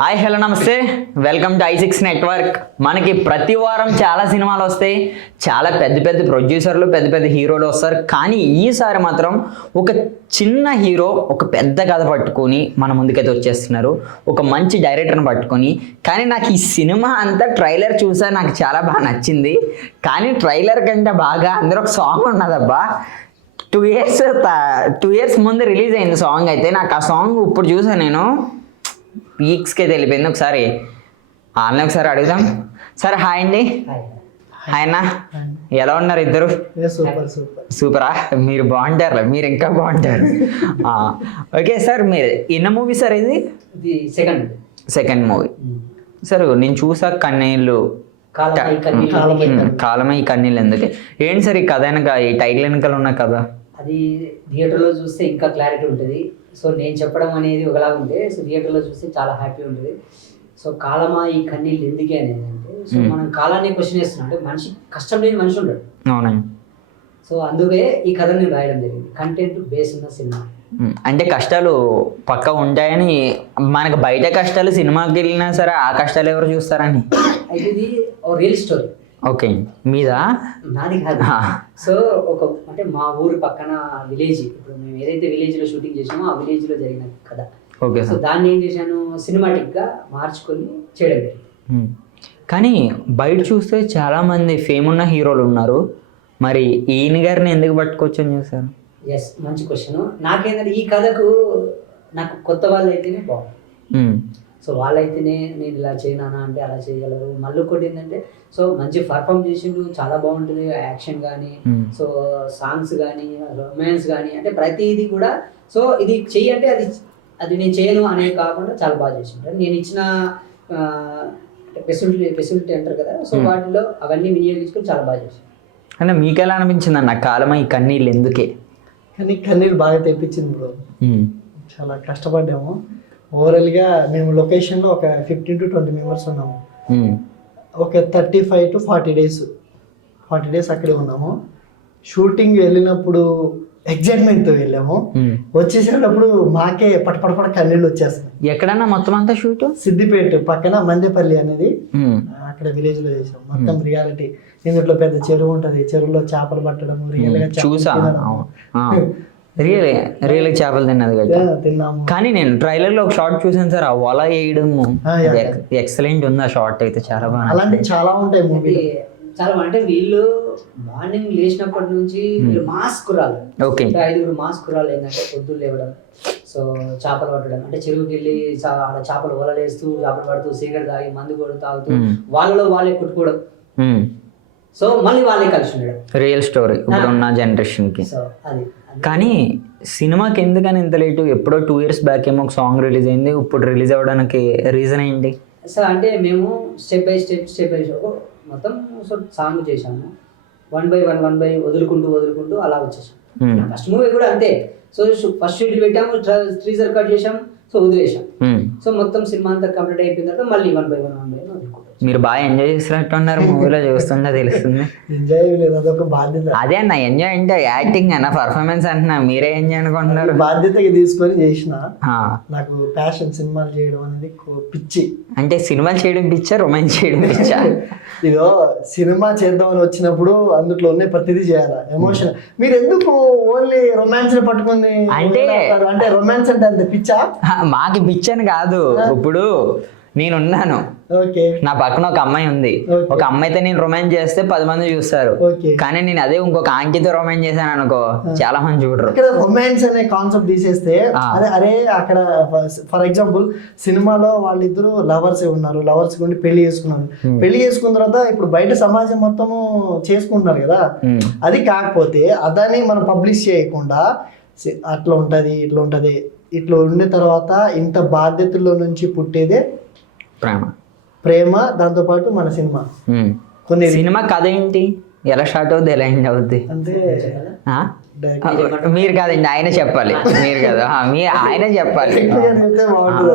Hi hello namaste. Welcome to I six network మనకి ప్రతి వారం చాలా సినిమాలు వస్తాయి. చాలా పెద్ద పెద్ద ప్రొడ్యూసర్లు పెద్ద పెద్ద హీరోలు వస్తారు. కానీ ఈసారి మాత్రం ఒక చిన్న హీరో ఒక పెద్ద కథ పట్టుకొని మన ముందుకైతే వచ్చేస్తున్నారు. ఒక మంచి డైరెక్టర్ని పట్టుకొని. కానీ నాకు ఈ సినిమా అంతా ట్రైలర్ చూసా నాకు చాలా బాగా నచ్చింది. కానీ ట్రైలర్ కంటే బాగా అందరూ ఒక సాంగ్ ఉన్నదబ్బా. టూ ఇయర్స్ టూ ఇయర్స్ ముందు రిలీజ్ అయింది సాంగ్ అయితే. నాకు ఆ సాంగ్ ఇప్పుడు చూసాను నేను. పీక్స్కి వెళ్ళిపోయింది ఒకసారి. వాళ్ళని ఒకసారి అడుగుదాం. సరే హాయ్ అండి. అన్న. ఎలా ఉన్నారు ఇద్దరు? సూపర్ మీరు బాగుంటారు మీరు ఇంకా బాగుంటారు. ఓకే సార్ మీరు ఎన్న మూవీ సార్ ఇది? సెకండ్ సెకండ్ మూవీ సార్ నేను చూసా కన్నీళ్ళు. కాలమై కన్నీళ్ళు. కాలమై ఉమ్, కాలమే ఈ కన్నీళ్ళు ఎందుకు? ఏంటి సార్ ఈ కథ వెనక ఈ టైటిల్ వెనకాల ఉన్న కథ? అది థియేటర్లో చూస్తే ఇంకా క్లారిటీ ఉంటుంది. సో నేను చెప్పడం అనేది ఒకలాగా ఉంటే సో థియేటర్లో చూస్తే చాలా హ్యాపీ ఉంటుంది. సో కాలమా ఈ కన్నీళ్ళు ఎందుకే అనేది అంటే సో Hmm. మనం కాలాన్ని క్వశ్చన్ చేస్తున్నాం. అంటే మనిషి కష్టం లేని మనిషి ఉండడు. అవునండి. సో అందుకే ఈ కథ నేను రాయడం జరిగింది. కంటెంట్ బేస్ ఉన్న సినిమా. ఉమ్, అంటే కష్టాలు పక్క ఉంటాయని మనకు బయట కష్టాలు సినిమాకి వెళ్ళినా సరే ఆ కష్టాలు ఎవరు చూస్తారని అయితే ఇది రియల్ స్టోరీ ఓకే. మీద? నాది కాదు. సో ఒక అంటే మా ఊరు పక్కన విలేజ్ ఇప్పుడు మేము ఏదైతే విలేజ్లో షూటింగ్ చేసామో ఆ విలేజ్లో జరిగిన కథ. ఓకే సో దాన్ని ఏం చేశాను? సినిమాటిక్గా మార్చుకొని చేయడం జరిగింది. కానీ బయట చూస్తే చాలా మంది ఫేమ్ ఉన్న హీరోలు ఉన్నారు. మరి ఈయన గారిని ఎందుకు పట్టుకోవచ్చని చూసారు ఎస్ మంచి క్వశ్చన్ నాకేంటంటే ఈ కథకు నాకు కొత్త వాళ్ళు అయితేనే బాగుంది సో వాళ్ళైతేనే నేను ఇలా చేయనానా అంటే అలా చేయగలరు. మళ్ళీ ఒకటి ఏంటంటే సో మంచి పర్ఫామ్ చేసిండు చాలా బాగుంటుంది యాక్షన్ కానీ ఉమ్, సో సాంగ్స్ కానీ రొమాన్స్ కానీ అంటే ప్రతిదీ కూడా సో ఇది చెయ్యి అంటే అది అది నేను చేయను అనేది కాకుండా చాలా బాగా చేసిండు. నేను ఇచ్చిన ఫెసిలిటీ ఫెసిలిటీ అంటారు కదా సో Hmm. వాటిలో అవన్నీ వినియోగించుకొని చాలా బాగా చేశాను అంటే మీకు ఎలా అనిపించింది అన్న కాలమా ఈ కన్నీళ్ళు ఎందుకే? కానీ కన్నీరు బాగా తెప్పించింది బ్రో. ఉమ్, చాలా కష్టపడ్డాము. ఓవరాల్గా మేము లొకేషన్లో ఒక ఫిఫ్టీన్ టు ట్వంటీ మెంబర్స్ ఉన్నాము. ఉమ్, ఒక thirty five to forty days forty days అక్కడే ఉన్నాము. షూటింగ్ వెళ్ళినప్పుడు ఎగ్జైట్మెంట్తో వెళ్ళాము. ఉమ్. వచ్చేసేటప్పుడు మాకే పటపడపడ కన్నీళ్ళు వచ్చేస్తున్నాయి ఎక్కడన్నా మొత్తం అంతా షూటు? సిద్దిపేట పక్కన మందేపల్లి అనేది. ఉమ్, అక్కడ విలేజ్లో చేసాం. మొత్తం రియాలిటీ ఇందులో పెద్ద చెరువు ఉంటది. చెరువులో చేపలు పట్టడం రియల్గా చూసా. రియల్ రియల్ చేపలు తిన్నది కదా కానీ నేను ట్రైలర్లో ఒక షార్ట్ చూసాను సార్ ఆ వల వేయడము ఆ, యా. ఎక్సలెంట్ ఉంది ఆ షార్ట్ అయితే చాలా బాగా అలాంటివి చాలా ఉంటాయి మూవీ చాలా అంటే వీళ్ళు మార్నింగ్ లేచినప్పటి నుంచి వీళ్ళు మాస్క్ కురాలు. ఓకే ఐదుగురు మాస్క్ కురాలు ఏంటంటే పొద్దున్న లేవడం సో చేపలు పట్టడం. అంటే చెరువుకి వెళ్ళి ఆడ చేపలు వలలేస్తూ చేపలు పడుతూ సిగరెట్ తాగి మందు కూడా తాగుతూ మ్మ్. వాళ్ళలో వాళ్ళే కొట్టుకోవడం. సో మళ్ళీ వాళ్ళే కలిసి ఉండడం. రియల్ స్టోరీ ఇప్పుడు ఉన్న జనరేషన్కి. సో అది. కానీ సినిమాకి ఎందుకని ఇంత లేటు? ఎప్పుడో టూ ఇయర్స్ బ్యాక్ ఏమో ఒక సాంగ్ రిలీజ్ అయింది. ఇప్పుడు రిలీజ్ అవ్వడానికి రీజన్ ఏంటి? సో అంటే మేము step by step step by step మొత్తం సో సాంగ్ చేశాము. One by one one by వదులుకుంటూ వదులుకుంటూ అలా వచ్చేసాం. Hmm. ఫస్ట్ మూవీ కూడా అంతే. సో ఫస్ట్ షూట్ పెట్టాము ట్రీజర్ కట్ చేసాం సో వదిలేసాం. Hmm. సో మొత్తం సినిమా అంతా కంప్లీట్ అయిపోయిన తర్వాత మళ్ళీ one by one one by మీరు బాగా ఎంజాయ్ చేసినట్టు ఉన్నారు మూవీలో చూస్తుంటే తెలుస్తుంది? ఎంజాయ్ లేదు అదొక బాధ్యత. అదే అన్న ఎంజాయ్ అంటే యాక్టింగ్ అన్న పర్ఫార్మెన్స్ అంటున్నా మీరే ఎంజాయ్ అనుకుంటున్నారు. బాధ్యతగా తీసుకొని చేసిన. నాకు ప్యాషన్ సినిమాలు చేయడం అనేది పిచ్చి. అంటే సినిమాలు చేయడం పిచ్చా రొమాన్స్ చేయడం పిచ్చా? ఇదో సినిమా చేద్దామని వచ్చినప్పుడు అందులో ఉన్న ప్రతిదీ చేయాలి? ఎమోషన్ మీరు ఎందుకు ఓన్లీ రొమాన్స్ పట్టుకుని అంటే-? అంటే రొమాన్స్ అంటే అంత పిచ్చా? మాకు పిచ్చని కాదు. ఇప్పుడు నేనున్నాను. ఓకే. నా పక్కన ఒక అమ్మాయి ఉంది. ఒక అమ్మాయితో నేను రొమాన్స్ చేస్తే పది మంది చూస్తారు. కానీ నేను అదే ఇంకొక ఆంటీతో రొమాన్స్ చేశాను అనుకో చాలా మంది చూడరు. ఇక్కడ రొమాన్స్ అనే కాన్సెప్ట్ తీసేస్తే. అదే అరే అక్కడ ఫర్ ఎగ్జాంపుల్ సినిమాలో వాళ్ళిద్దరు లవర్స్ ఉన్నారు. లవర్స్ ఉండి పెళ్ళి చేసుకున్నారు. పెళ్ళి చేసుకున్న తర్వాత ఇప్పుడు బయట సమాజం మొత్తము చేసుకుంటున్నారు కదా? అది కాకపోతే అదని మనం పబ్లిష్ చేయకుండా అట్లా ఉంటది ఇట్లా ఉంటది ఇట్లా ఉండిన తర్వాత ఇంత బాధ్యతల్లో నుంచి పుట్టేదే ప్రేమ. ప్రేమ దాంతోపాటు మన సినిమా. కొన్ని సినిమా కథ ఏంటి? ఎలా స్టార్ట్ అవుద్ది? ఎలా ఎండ్ అవుద్ది? మీరు కాదండి ఆయన చెప్పాలి. మీరు కదా. ఆ, మీ ఆయన చెప్పాలి.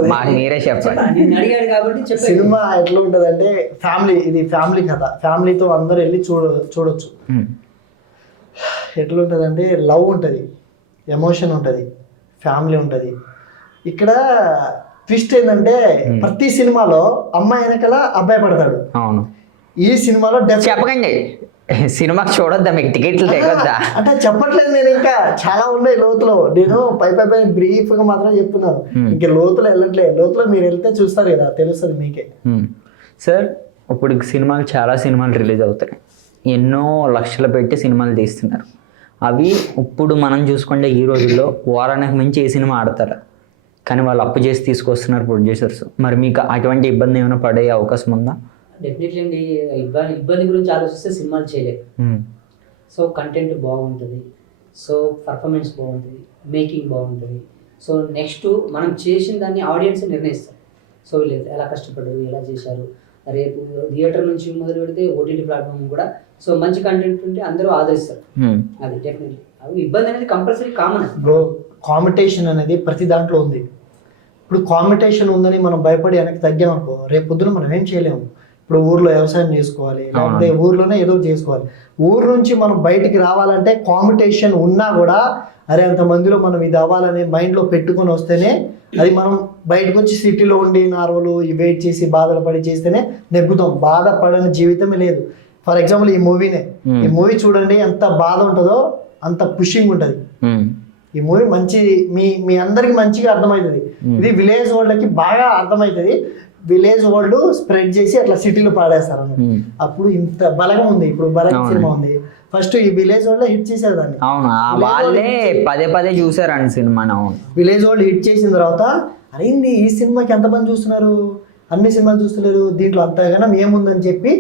మాకు మీరే చెప్పాలి. సినిమా ఎట్లా ఉంటది అంటే ఫ్యామిలీ ఇది ఫ్యామిలీ కథ. ఫ్యామిలీతో అందరు వెళ్ళి చూడ చూడొచ్చు. ఎట్లా ఉంటుంది అంటే లవ్ ఉంటుంది. ఎమోషన్ ఉంటుంది. ఫ్యామిలీ ఉంటుంది. ఇక్కడ ట్విస్ట్ ఏంటంటే ప్రతి సినిమాలో అమ్మాయి వెనకాల అబ్బాయి పడతాడు. అవును. ఈ సినిమాలో చెప్పకండి. సినిమాకి చూడొద్దా? మీకు టికెట్లు తెగొద్దా అంటే చెప్పట్లేదు నేను ఇంకా. చాలా ఉన్నాయి లోతులో. నేను పై పై పై బ్రీఫ్గా మాత్రం చెప్తున్నాను ఇంకా లోతులో వెళ్ళట్లేదు లోతులో మీరు వెళ్తే చూస్తారు కదా తెలుస్తుంది మీకే. సార్ ఇప్పుడు సినిమాలు చాలా సినిమాలు రిలీజ్ అవుతాయి. ఎన్నో లక్షలు పెట్టి సినిమాలు తీస్తున్నారు. అవి ఇప్పుడు మనం చూసుకుంటే ఈ రోజుల్లో వారానికి మించి ఏ సినిమా ఆడతారు? కానీ వాళ్ళు అప్పు చేసి తీసుకొస్తున్నారు ప్రొడ్యూసర్స్ మరి మీకు అటువంటి ఇబ్బంది ఏమైనా పడే అవకాశం ఉందా? డెఫినెట్లీ అండి. ఇబ్బంది ఇబ్బంది గురించి ఆలోచిస్తే సినిమాలు చేయలేము మ్మ్. సో కంటెంట్ బాగుంటుంది. సో పర్ఫార్మెన్స్ బాగుంటుంది. మేకింగ్ బాగుంటుంది. సో నెక్స్ట్ మనం చేసిన దాన్ని ఆడియన్స్ నిర్ణయిస్తారు. సో వీళ్ళు ఎలా కష్టపడ్డారు ఎలా చేశారు? రేపు థియేటర్ నుంచి మొదలు పెడితే ఓటీటీ ప్లాట్ఫామ్ కూడా సో మంచి కంటెంట్ ఉంటే అందరూ ఆదరిస్తారు. మ్మ్. అది డెఫినెట్లీ ఇబ్బంది అనేది కంపల్సరీ కామన్ బ్రో కాంపిటీషన్ అనేది ప్రతి దాంట్లో ఉంది. ఇప్పుడు కాంపిటీషన్ ఉందని మనం భయపడి వెనక్కి తగ్గామనుకో రేపు పొద్దున మనం ఏం చేయలేము. ఇప్పుడు ఊర్లో వ్యవసాయం చేసుకోవాలి లేకపోతే ఊర్లోనే ఏదో చేసుకోవాలి. ఊరు నుంచి మనం బయటికి రావాలంటే కాంపిటీషన్ ఉన్నా కూడా అరే అంత మందిలో మనం ఇది అవ్వాలని మైండ్లో పెట్టుకొని వస్తేనే అది మనం బయటకు వచ్చి సిటీలో ఉండి నార్వలు వెయిట్ చేసి బాధలు పడి చేస్తేనే నెగ్గుతాం. బాధపడని జీవితమే లేదు. ఫర్ ఎగ్జాంపుల్ ఈ మూవీనే. ఈ మూవీ చూడండి ఎంత బాధ ఉంటుందో అంత పుషింగ్ ఉంటుంది. ఈ మూవీ మంచి మీ మీ అందరికి మంచిగా అర్థమవుతుంది. ఇది విలేజ్ వాళ్ళకి బాగా అర్థమవుతుంది. విలేజ్ వాళ్ళు స్ప్రెడ్ చేసి అట్లా సిటీలో పాడేస్తారు. అప్పుడు ఇంత బలగం ఉంది. ఇప్పుడు బలగం. సినిమా ఉంది. ఫస్ట్ ఈ విలేజ్ వాళ్ళే హిట్ చేశారు దాన్ని. అవును? వాళ్ళే పదే పదే చూసారండి సినిమాని. అవును విలేజ్ వాళ్ళు హిట్ చేసిన తర్వాత అరే ఈ సినిమాకి ఎంతమంది చూస్తున్నారు? అన్ని సినిమాలు చూస్తున్నారు దీంట్లో అంతగానం ఏముందని చెప్పి.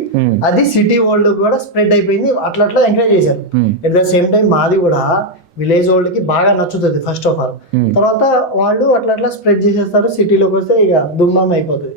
అది సిటీ వరల్డ్ కూడా స్ప్రెడ్ అయిపోయింది అట్లా అట్లా ఎంకరేజ్ చేశారు. ఎట్ ద సేమ్ టైం మాది కూడా విలేజ్ వాళ్ళకి బాగా నచ్చుతుంది ఫస్ట్ ఆఫ్ ఆల్. తర్వాత వాళ్ళు అట్లా అట్లా స్ప్రెడ్ చేసేస్తారు సిటీలోకి వస్తే ఇక దుమ్మాం అయిపోతుంది